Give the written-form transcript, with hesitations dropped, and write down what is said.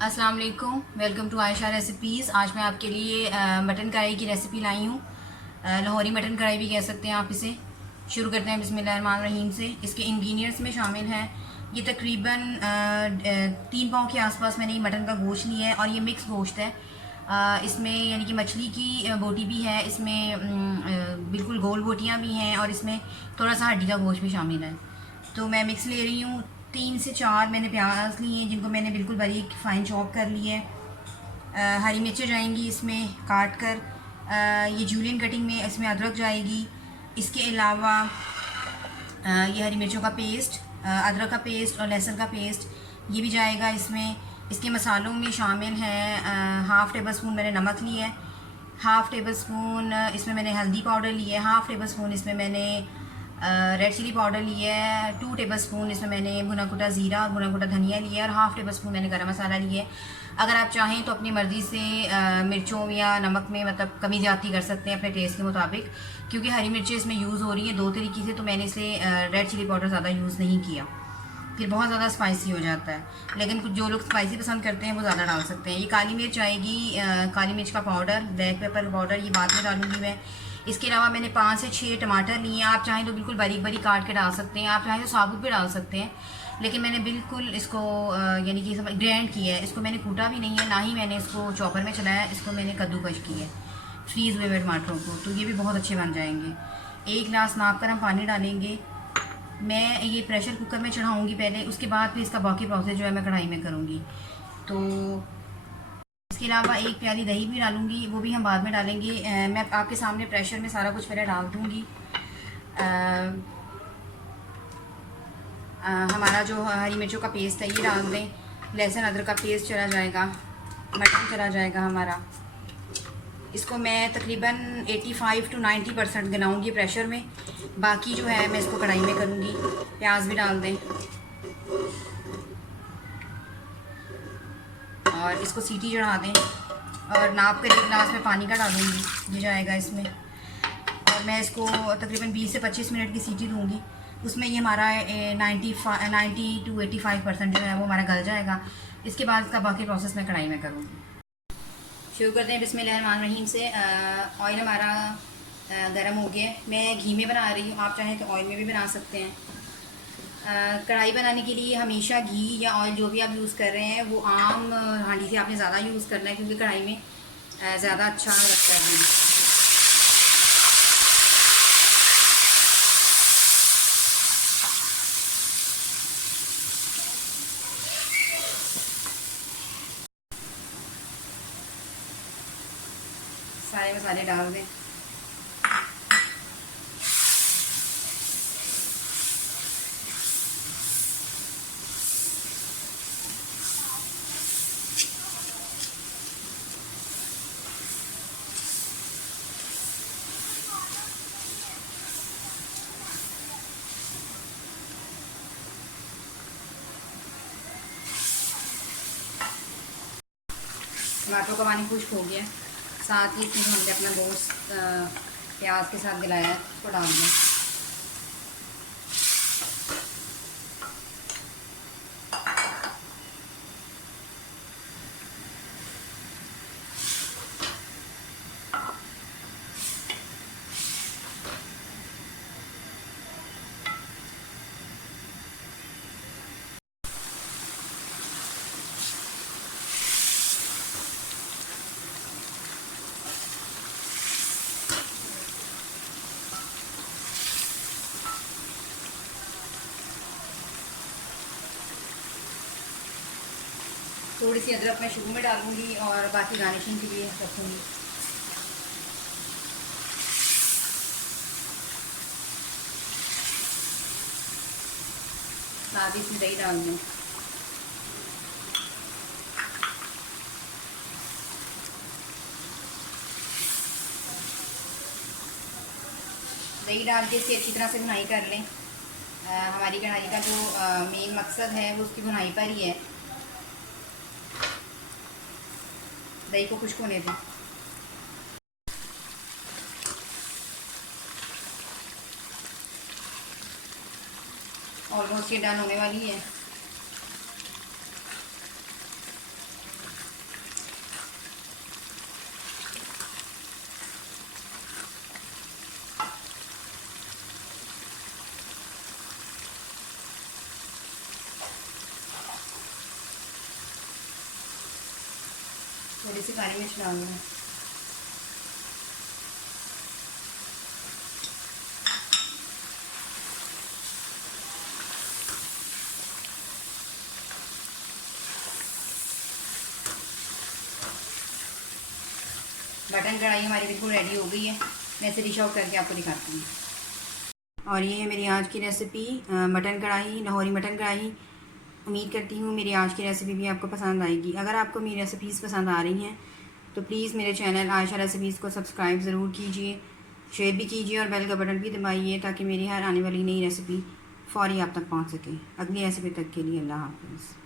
अस्सलाम वालेकुम, welcome to Ayesha recipes. आज मैं आपके लिए मटन कढ़ाई की रेसिपी लाई हूँ। लाहौरी मटन कढ़ाई भी कह सकते हैं आप इसे। शुरू करते हैं बिस्मिल्लाहिर्रहमानिर्रहीम से। इसके इंग्रेडिएंट्स में शामिल हैं, ये तकरीबन 3 पाव के आसपास मैंने ये मटन का गोश्त लिया है और ये मिक्स गोश्त है। इसमें यानी कि मछली की बोटी भी है, इसमें बिल्कुल गोल बोटियाँ भी हैं और इसमें थोड़ा सा हड्डी का गोश्त भी शामिल है। तो मैं मिक्स ले रही हूँ। 3 से 4 मैंने प्याज लिए हैं जिनको मैंने बिल्कुल बारीक फाइन चॉप कर लिए है। हरी मिर्चें जाएंगी इसमें काट कर। ये जूलियन कटिंग में इसमें अदरक जाएगी। इसके अलावा ये हरी मिर्चों का पेस्ट, अदरक का पेस्ट और लहसुन का पेस्ट ये भी जाएगा इसमें। इसके मसालों में शामिल हैं हाफ़ टेबल स्पून मैंने नमक लिया है, हाफ़ टेबल स्पून इसमें मैंने हल्दी पाउडर लिया है, हाफ़ टेबल स्पून इसमें मैंने रेड चिली पाउडर लिया है, 2 टेबल स्पून इसमें मैंने भुना कुटा ज़ीरा और भुना कुटा धनिया लिया है और हाफ़ टेबल स्पून मैंने गरम मसाला लिया है। अगर आप चाहें तो अपनी मर्ज़ी से मिर्चों या नमक में मतलब कमी ज़्यादती कर सकते हैं अपने टेस्ट के मुताबिक, क्योंकि हरी मिर्चें इसमें यूज़ हो रही हैं 2 तरीके से, तो मैंने इसे रेड चिली पाउडर ज़्यादा यूज़ नहीं किया, फिर बहुत ज़्यादा स्पाइसी हो जाता है। लेकिन कुछ जो लोग स्पाइसी पसंद करते हैं वो ज़्यादा डाल सकते हैं। ये काली मिर्च आएगी, काली मिर्च का पाउडर, ब्लैक पेपर पाउडर, ये बाद में डालूंगी मैं। इसके अलावा मैंने 5 से 6 टमाटर लिए हैं। आप चाहें तो बिल्कुल बारीक बारीक काट के डाल सकते हैं, आप चाहें तो साबुत भी डाल सकते हैं, लेकिन मैंने बिल्कुल इसको यानी कि ग्राइंड किया है। इसको मैंने कूटा भी नहीं है, ना ही मैंने इसको चॉपर में चलाया, इसको मैंने कद्दूकश किया है फ्रीज़ हुए हुए टमाटरों को, तो ये भी बहुत अच्छे बन जाएंगे। 1 गिलास नाप कर हम पानी डालेंगे। मैं ये प्रेशर कुकर में चढ़ाऊँगी पहले, उसके बाद फिर इसका बाकी प्रोसेस जो है मैं कढ़ाई में करूँगी। तो इसके अलावा 1 प्याली दही भी डालूँगी, वो भी हम बाद में डालेंगे। मैं आपके सामने प्रेशर में सारा कुछ पहले डाल दूँगी। हमारा जो हरी मिर्चों का पेस्ट है ये डाल दें, लहसुन अदरक का पेस्ट चला जाएगा, मटन चला जाएगा हमारा। इसको मैं तकरीबन 85 to 90% गिनाऊँगी प्रेशर में, बाकी जो है मैं इसको कढ़ाई में करूँगी। प्याज भी डाल दें और इसको सीटी चढ़ा दें और नाप कर 1 गिलास में पानी का डालूँगी, ये जाएगा इसमें। और मैं इसको तकरीबन 20 से 25 मिनट की सीटी दूँगी, उसमें ये हमारा 90 to 85% जो है वो हमारा गल जाएगा। इसके बाद इसका बाकी प्रोसेस मैं कढ़ाई में करूँगी। शुरू करते हैं बिस्मिल्लाहिर्रहमानिर्रहीम से। ऑयल हमारा गर्म हो गया है, मैं घी में बना रही हूँ, आप चाहें तो ऑयल में भी बना सकते हैं। कढ़ाई बनाने के लिए हमेशा घी या ऑयल जो भी आप यूज़ कर रहे हैं वो आम हांडी से आपने ज़्यादा यूज़ करना है, क्योंकि कढ़ाई में ज़्यादा अच्छा लगता है घी। सारे मसाले डाल दें। टमाटरों का पानी खुश्क हो गया, साथ ही इसमें हमने अपना गोश्त प्याज के साथ गलाया है, उसको डाल दें। थोड़ी सी अदरक मैं शुरू में डालूंगी और बाकी गार्निशिंग के लिए रखूँगी। साथ ही इसमें दही डाल दूँ। दही डाल के इसकी अच्छी तरह से भुनाई कर लें। हमारी कढ़ाई का जो मेन मकसद है वो उसकी भुनाई पर ही है। दही को खुश्क होने दें। ऑलमोस्ट ये डन होने वाली है। थोड़ी सी काली मिर्च डालूँगा। मटन कढ़ाई हमारी बिल्कुल रेडी हो गई है। मैं इसे डिश आउट करके आपको दिखाती हूँ। और ये है मेरी आज की रेसिपी मटन कढ़ाई, लाहौरी मटन कढ़ाई। उम्मीद करती हूँ मेरी आज की रेसिपी भी आपको पसंद आएगी। अगर आपको मेरी रेसिपीज़ पसंद आ रही हैं तो प्लीज़ मेरे चैनल आयशा रेसिपीज़ को सब्सक्राइब ज़रूर कीजिए, शेयर भी कीजिए और बेल का बटन भी दबाइए ताकि मेरी हर आने वाली नई रेसिपी फ़ौरी आप तक पहुँच सके। अगली रेसिपी तक के लिए अल्लाह हाफ़िज़।